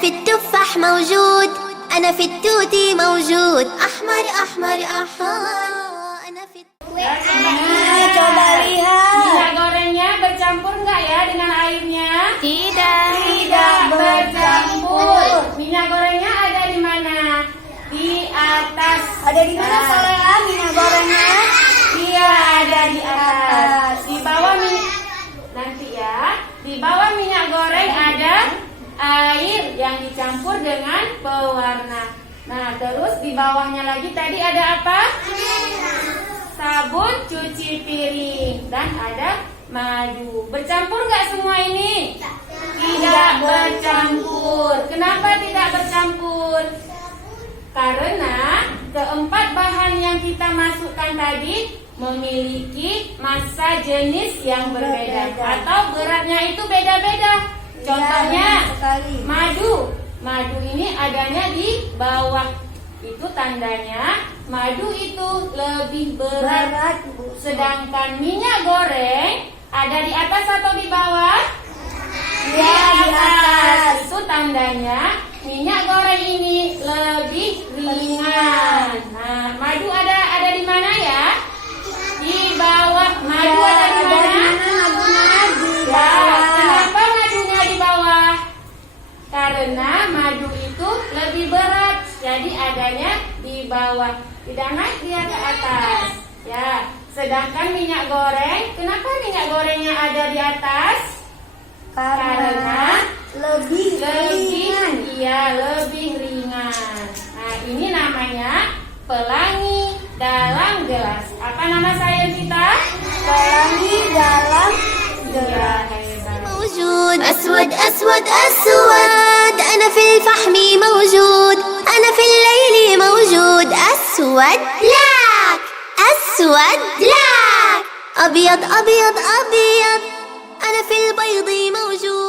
في التفاح موجود، أنا في التوت موجود، أحمر أحمر أحمر. أنا في coba lihat. Minyak gorengnya bercampur nggak ya dengan airnya? Tidak. Tidak bercampur. Minyak gorengnya ada di mana? Di atas. Ada di mana Soleha minyak gorengnya? Iya, ada di atas. Di bawah minyak. Nanti ya. Di bawah minyak goreng ada air yang dicampur dengan pewarna. Nah, terus di bawahnya lagi tadi ada apa? Sabun cuci piring dan ada madu. Bercampur nggak semua ini? Tidak bercampur. Kenapa tidak bercampur? Karena keempat bahan yang kita masukkan tadi memiliki massa jenis yang berbeda atau beratnya itu beda-beda. Contohnya madu. Madu ini adanya di bawah. Itu tandanya madu itu lebih berat. Sedangkan minyak goreng ada di atas atau di bawah? Di atas. Itu tandanya minyak goreng ini lebih ringan. Nah, madu ada di mana ya? Di bawah. Madu ada di mana? Ya, kenapa madunya di bawah? Karena madu itu lebih berat, jadi adanya di bawah, tidak naik dia ke atas. Ya, sedangkan minyak goreng, kenapa minyak gorengnya ada di atas? Karena lebih ringan. Iya, lebih ringan. Nah, ini namanya pelangi dalam gelas. Apa nama sains kita? Pelangi dalam gelas. موجود، أسود أسود أسود، أنا في الفحم موجود، أنا في الليل موجود، أسود بلاك، أسود بلاك، أبيض أبيض أبيض، أنا في البيض موجود.